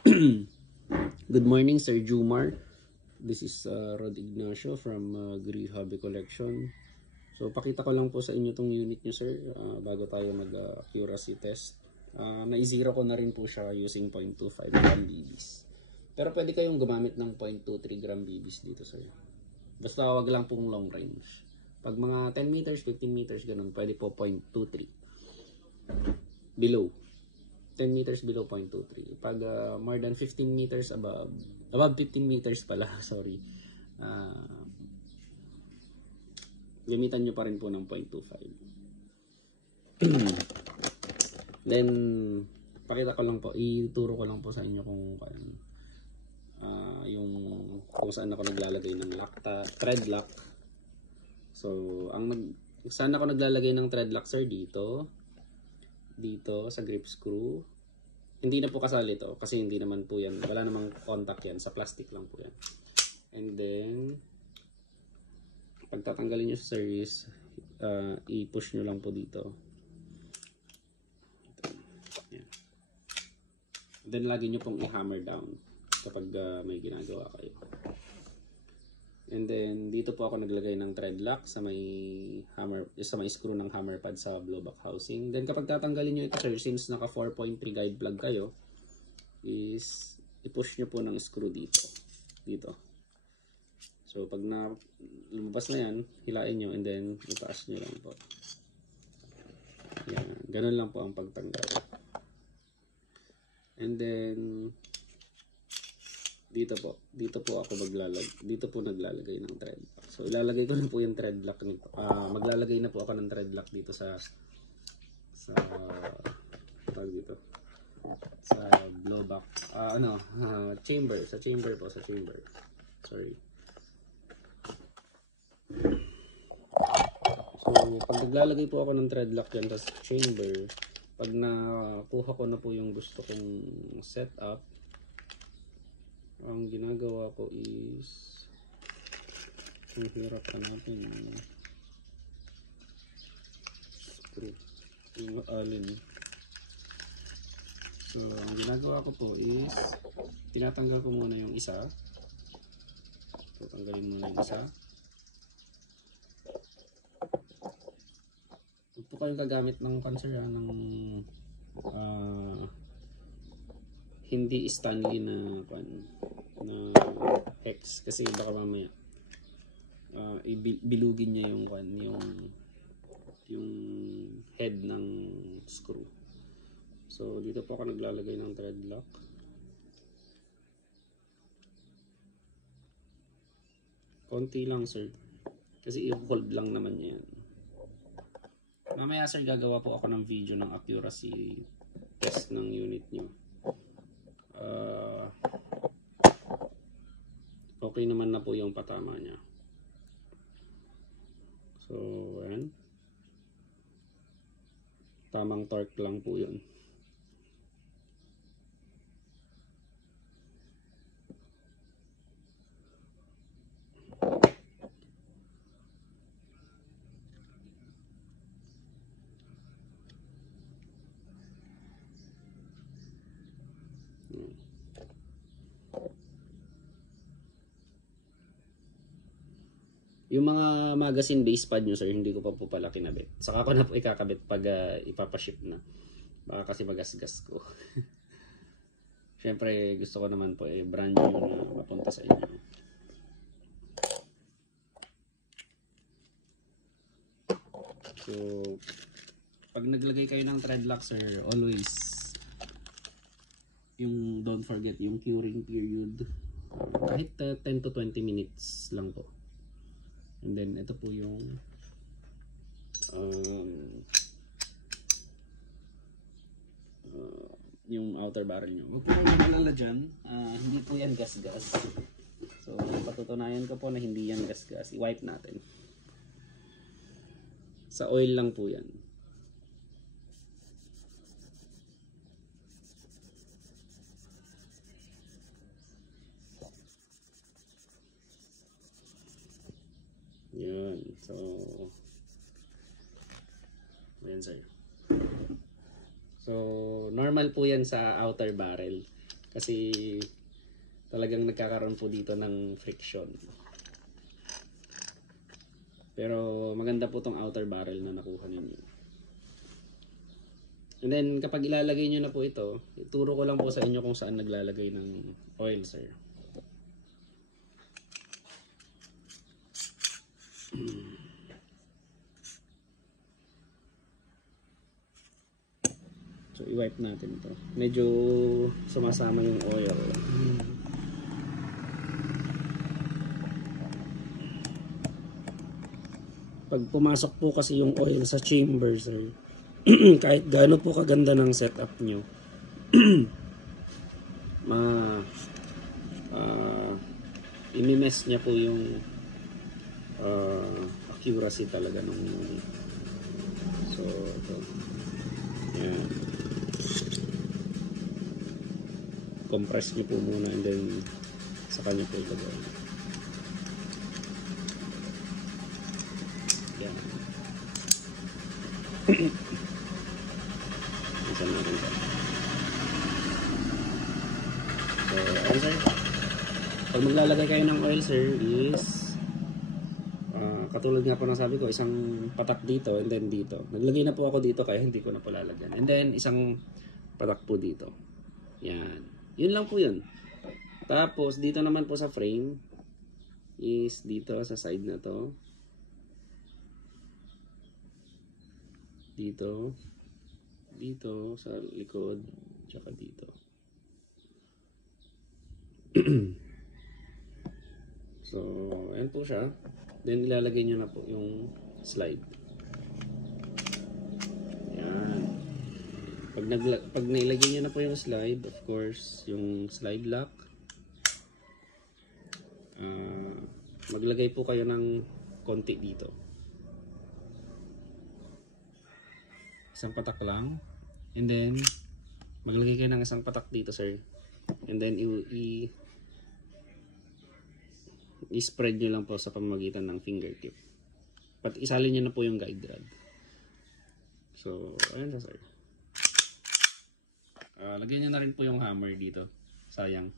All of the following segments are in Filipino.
Good morning, Sir Jumar. This is Rod Ignacio from Gree Hobby Collection. So, pakita ko lang po sa inyo tong unit nyo, sir, bago tayo mag-accuracy test. Na-zero ko na rin po siya using 0.25 gram BBs. Pero pwede kayong gumamit ng 0.23 gram BBs dito, sir. Basta wag lang pong long range. Pag mga 10 meters, 15 meters, ganun, pwede po 0.23. Below. 10 meters below 0.23. Pag more than 15 meters above 15 meters pala, sorry. Gamitan nyo pa rin po ng 0.25. Then, pakita ko lang po, ituro ko lang po sa inyo kung saan ako naglalagay ng thread lock. So, saan ako naglalagay ng thread lock, sir? Dito sa grip screw. Hindi na po kasali ito kasi hindi naman po yan, wala namang contact yan, sa plastic lang po yan. And then pagtatanggalin nyo sa series, i-push nyo lang po dito. Yan. Then lagi nyo pong i-hammer down kapag may ginagawa kayo. And then dito po ako naglagay ng thread lock sa may screw ng hammer pad sa blowback housing. Then kapag tatanggalin niyo ito, sir, since naka 4.3 guide plug kayo, is i-push niyo po ng screw dito. So pag lumabas na yan, hilain niyo and then itaas niyo lang po. Yan, ganun lang po ang pagtanggal. And then dito po ako naglalagay ng thread lock. So ilalagay ko na po yung thread lock nito. Maglalagay na po ako ng thread lock dito sa blowback chamber, sa chamber. Sorry. So pag naglalagay po ako ng thread lock yan sa chamber, pag nakuha ko na po yung gusto kong setup, ang ginagawa ko is ang hirap natin screw yung alin. So ang ginagawa ko po is tinatanggal ko muna yung isa. So tanggalin muna yung isa. Huwag po kayong gagamit ng ng hindi Stanley na hex kasi baka mamaya bilugin niya yung head ng screw. So dito po ako naglalagay ng thread lock. Konti lang, sir, kasi i-hold lang naman yan. Mamaya, sir, gagawa po ako ng video ng accuracy test ng unit nyo. Okay naman na po yung patama niya. So, ayan. Tamang torque lang po yun. Yung mga magazine base pad nyo, sir, hindi ko pa po pala kinabit. Saka ko na po ikakabit pag ipapaship na. Baka kasi magasgas ko. Siyempre, gusto ko naman po brand new na mapunta sa inyo. So, pag naglagay kayo ng thread lock, sir, always don't forget yung curing period. Kahit 10 to 20 minutes lang po. And then ito po yung outer barrel nyo. Huwag po kayo nalala dyan. Hindi po yan gas-gas. So patutunayan ko po na hindi yan gas-gas. I-wipe natin. Sa oil lang po yan. Yan. So, ayan, sir. So, normal po yan sa outer barrel. Kasi talagang nagkakaroon po dito ng friction. Pero maganda po tong outer barrel na nakuha ninyo. And then kapag ilalagay nyo na po ito, ituro ko lang po sa inyo kung saan naglalagay ng oil, sir. So i-wipe natin ito. Medyo sumasama yung oil. Pag pumasok po kasi yung oil sa chamber, sir, kahit gaano po kaganda ng setup nyo, imimess niya po yung accuracy talaga ng unit. So ito, yan, compress nyo po muna and then sa kanya po ilagay. Yan. Isa natin ito. So, ano sir? Pag maglalagay kayo ng oil, sir, is katulad nga po ng sabi ko, isang patak dito and then dito. Naglagay na po ako dito kaya hindi ko na po lalagyan. And then isang patak po dito. Yan. Yun lang po yun. Tapos dito naman po sa frame is dito sa side na to. Dito. Dito sa likod. Tsaka dito. So, ayan po siya. Then ilalagay nyo na po yung slide. Yan. Pag nailagay nyo na po yung slide, of course, yung slide lock, maglagay po kayo ng konti dito. Isang patak lang. And then, maglagay kayo ng isang patak dito, sir. And then, i-spread nyo lang po sa pamamagitan ng fingertip. Isalin nyo na po yung guide rod. So, ayan na, sir. Lagyan nyo na rin po yung hammer dito. Sayang.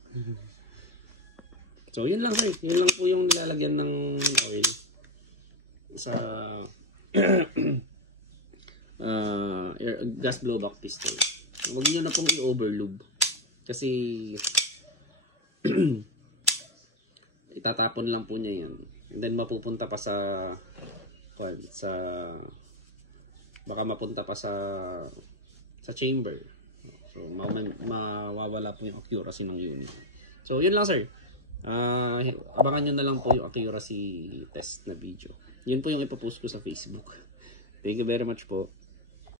So, yun lang, sir. Yun lang po yung nilalagyan ng oil sa gas blowback piston. Huwag nyo na pong i-overlube. Kasi itatapon lang po niya yan. And then mapupunta pa baka mapunta pa sa chamber. So mawawala po yung accuracy ng unit. So yun lang, sir. Abangan nyo na lang po yung accuracy test na video. Yun po yung ipopost ko sa Facebook. Thank you very much po.